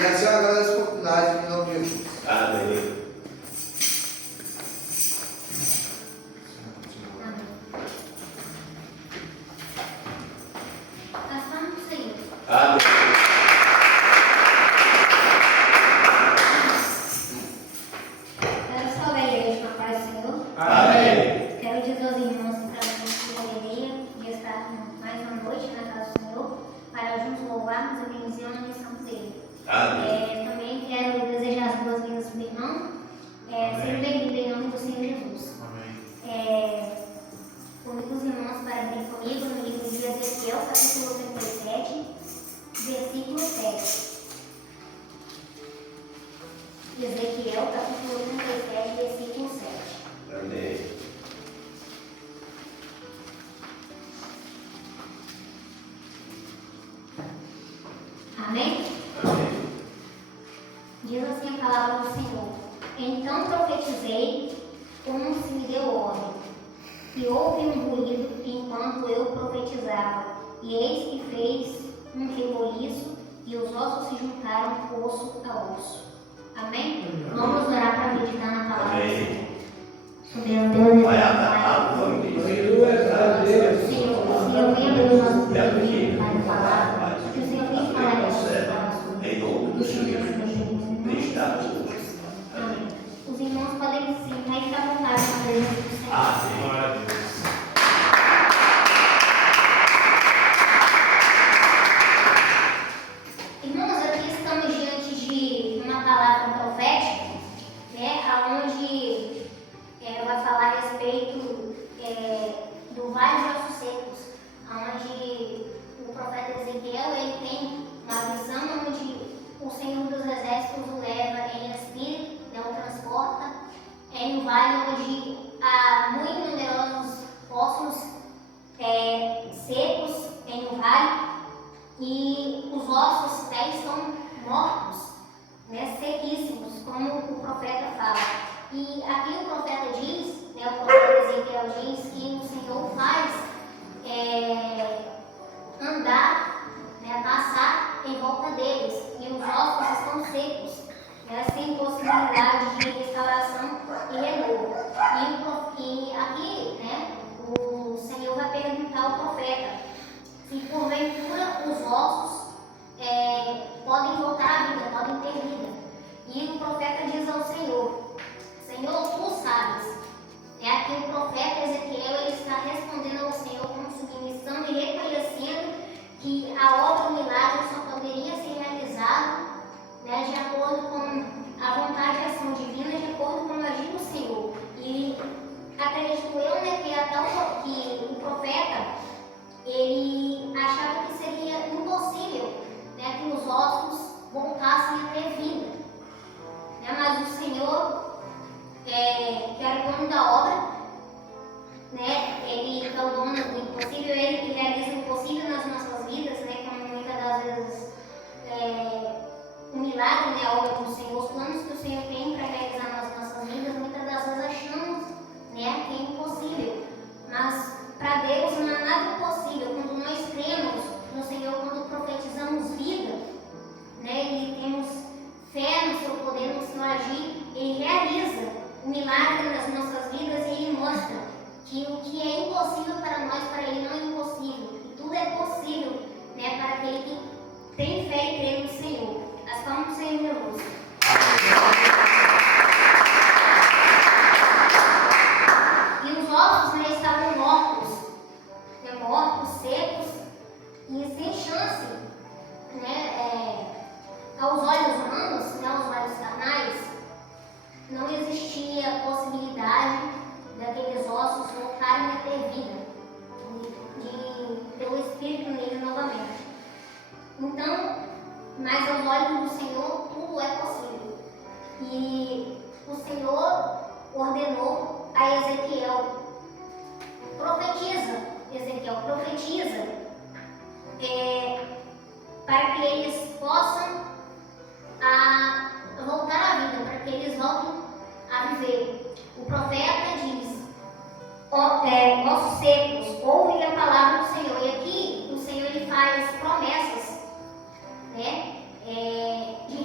E a senhora agradece a oportunidade em nome de Jesus. Amém. Amém. Quero saudar a igreja com a paz do Senhor. Amém. Quero dizer aos irmãos que trazemos a alegria de estar mais uma noite na casa do Senhor, para juntos louvarmos e bendizemos a missão dele. Amém. Também quero desejar as boas-vindas para o irmão. Seja bem-vindo em nome do Senhor Jesus. Convido os irmãos para abrir comigo no livro de Ezequiel, capítulo 37, versículo 7. Ezequiel, capítulo 37, versículo 7. Amém. Amém? Amém. Diz assim a palavra do Senhor: Então profetizei como se me deu ordem, e houve um ruído enquanto eu profetizava, e eis que fez um reboliço, e os ossos se juntaram osso a osso. Amém? Vamos orar para meditar na palavra do Amém. Senhor. Soberano Deus, Vai atar o nome de Jesus. Senhor, o Senhor venha abrir os nossos Deve ouvidos ir. para a palavra, que o Senhor venha falar nessa palavra. Em nome do Senhor. Deixe dar tudo. Amém. Os irmãos podem se sentar e ficar à vontade na presença do Senhor. Amém. Irmãos, aqui estamos diante de uma palavra profética, onde vai falar a respeito do Vale de Ossos Secos, onde o profeta Ezequiel ele tem uma visão onde o Senhor dos Exércitos o leva em espírito, o transporta em um vale onde há muito numerosos ossos secos em um vale, e os ossos estão mortos, sequíssimos, como o profeta fala. E aqui o profeta diz, o profeta Ezequiel diz que o Senhor faz andar, passar em volta deles, e os ossos estão secos, sem possibilidade de restauração e renovo. E aqui, o Senhor vai perguntar ao profeta se porventura os ossos podem voltar à vida, podem ter vida. E o profeta diz ao Senhor: Senhor, tu sabes. Aqui o profeta Ezequiel ele está respondendo ao Senhor com submissão e reconhecendo que a obra do milagre só poderia ser realizada de acordo com a vontade e ação divina, de acordo com o agir do Senhor. E acredito eu que o profeta ele achava que seria impossível que os ossos voltassem a ter vida. Mas o Senhor, que era o dono da obra, ele é o dono do impossível, ele que realiza o impossível nas nossas vidas, como muitas das vezes o milagre, a obra do Senhor, os planos que o Senhor tem para realizar nas nossas vidas, muitas das vezes achamos que é impossível. Mas para Deus não há nada impossível. Quando nós cremos no Senhor, quando profetizamos vida, e temos fé no seu poder, no seu agir, Ele realiza o milagre nas nossas vidas e Ele mostra que o que é impossível para nós, para Ele não é impossível. E tudo é possível para aquele que tem fé e crê no Senhor. As palmas do Senhor Jesus. E os ossos estavam mortos, secos e sem chance, aos olhos humanos, aos olhos carnais, não existia possibilidade daqueles ossos voltarem a ter vida, pelo Espírito nele novamente. Então, mas aos olhos do Senhor tudo é possível. E o Senhor ordenou a Ezequiel: Ezequiel profetiza para que eles possam voltar à vida, para que eles voltem a viver. O profeta diz: ossos secos, ouve a palavra do Senhor. E aqui o Senhor ele faz promessas de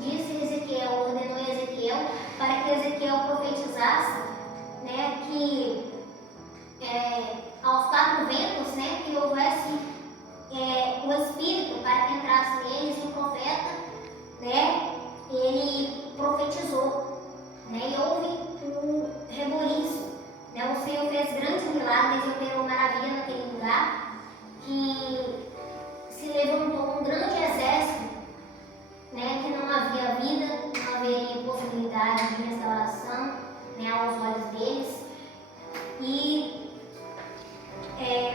disse a Ezequiel, ordenou a Ezequiel, para que Ezequiel profetizasse, né, que aos 4 ventos, né, que houvesse o Espírito para que entrasse neles, e o profeta, né, ele profetizou, né, e houve um reboliço, né, o Senhor fez grandes milagres e operou maravilha naquele lugar, que se levantou um grande exército, né, que não havia vida, não haveria possibilidade de restauração, né, aos olhos deles. E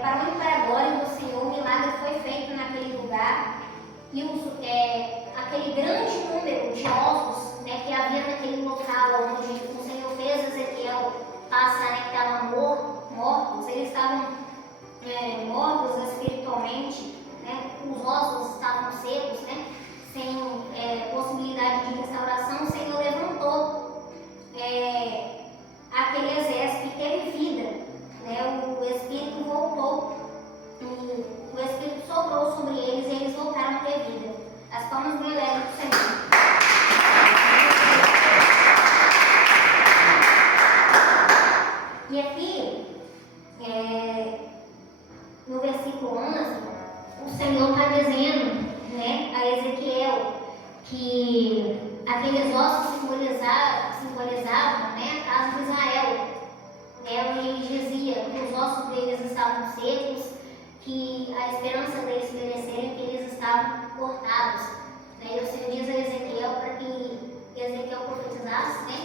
para o para do Senhor, o milagre foi feito naquele lugar, e aquele grande número de ossos, né, que havia naquele local onde o Senhor fez Ezequiel passar, né, que estavam mortos, eles estavam mortos espiritualmente, né, os ossos estavam secos, né, sem possibilidade de restauração. O Senhor levantou aquele exército e teve vida, né, o Espírito voltou, o Espírito soprou sobre eles e eles voltaram a ter vida. As palmas me alegram do Senhor. E aqui, no versículo 11, o Senhor está dizendo, né, a Ezequiel que aqueles ossos simbolizavam, né, a casa de Israel. Onde ele dizia que os ossos deles estavam secos, que a esperança deles perecerem, que eles estavam cortados. E o Senhor diz a Ezequiel para que Ezequiel profetizasse, né,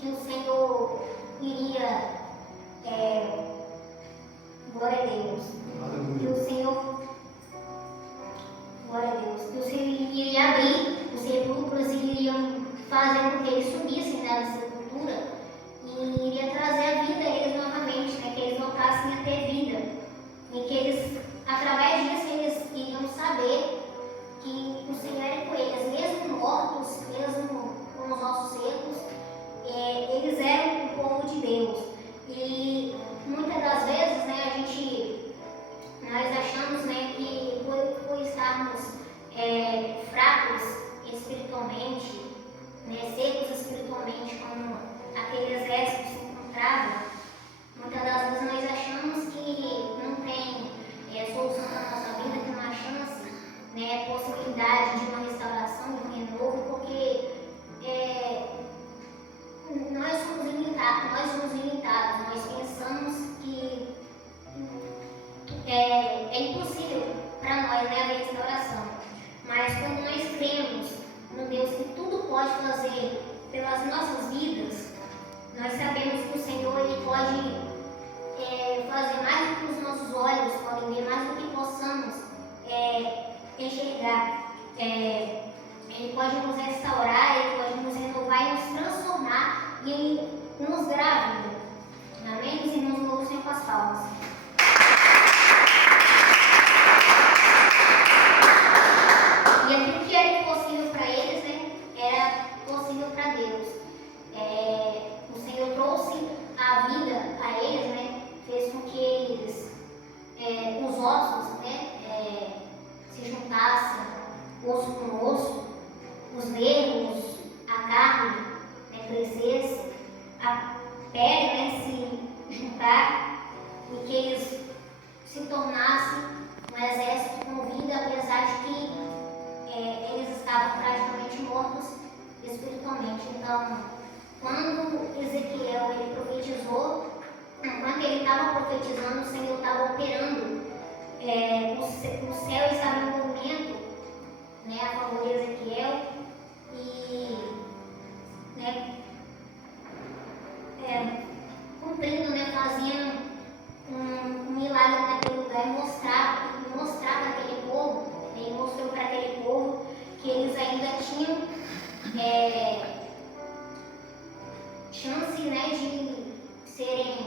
que o Senhor iria, glória a Deus, que o Senhor, glória a Deus, que o Senhor iria abrir os sepulcros e iriam fazer com que eles subissem da sepultura e iria trazer a vida a eles novamente, né, que eles voltassem a ter vida, e que eles, através disso, eles iriam saber que o Senhor era com eles, mesmo mortos, mesmo com os ossos secos, eles eram o povo de Deus. E muitas das vezes, né, nós achamos, né, que por estarmos fracos espiritualmente, né, secos espiritualmente, como aquele exército se encontrava, muitas das vezes nós achamos que não tem solução para a nossa vida, que não há chance, né, possibilidade de uma restauração, de um renovo, porque nós somos limitados, nós pensamos que é impossível para nós, né, a restauração. Mas quando nós cremos no Deus que tudo pode fazer pelas nossas vidas, nós sabemos que o Senhor ele pode fazer mais do que os nossos olhos podem ver, mais do que possamos enxergar. Ele pode nos restaurar, ele pode nos renovar e nos transformar e nos dar a vida. Amém? Os irmãos louvam o Senhor com as palmas. E aquilo que era impossível para eles, né, era possível para Deus. O Senhor trouxe a vida a eles, né, fez com que eles, os ossos, né, se juntassem, osso com osso, os nervos, a carne, né, crescesse, a pele, né, se juntar, e que eles se tornassem um exército com vida, apesar de que eles estavam praticamente mortos espiritualmente. Então, quando Ezequiel ele profetizou, enquanto ele estava profetizando, o Senhor estava operando, o céu estava em movimento, né, a favor de Ezequiel, e, né, cumprindo, né, fazendo um milagre naquele lugar e mostrar para aquele povo, ele mostrou para aquele povo que eles ainda tinham chance, né, de serem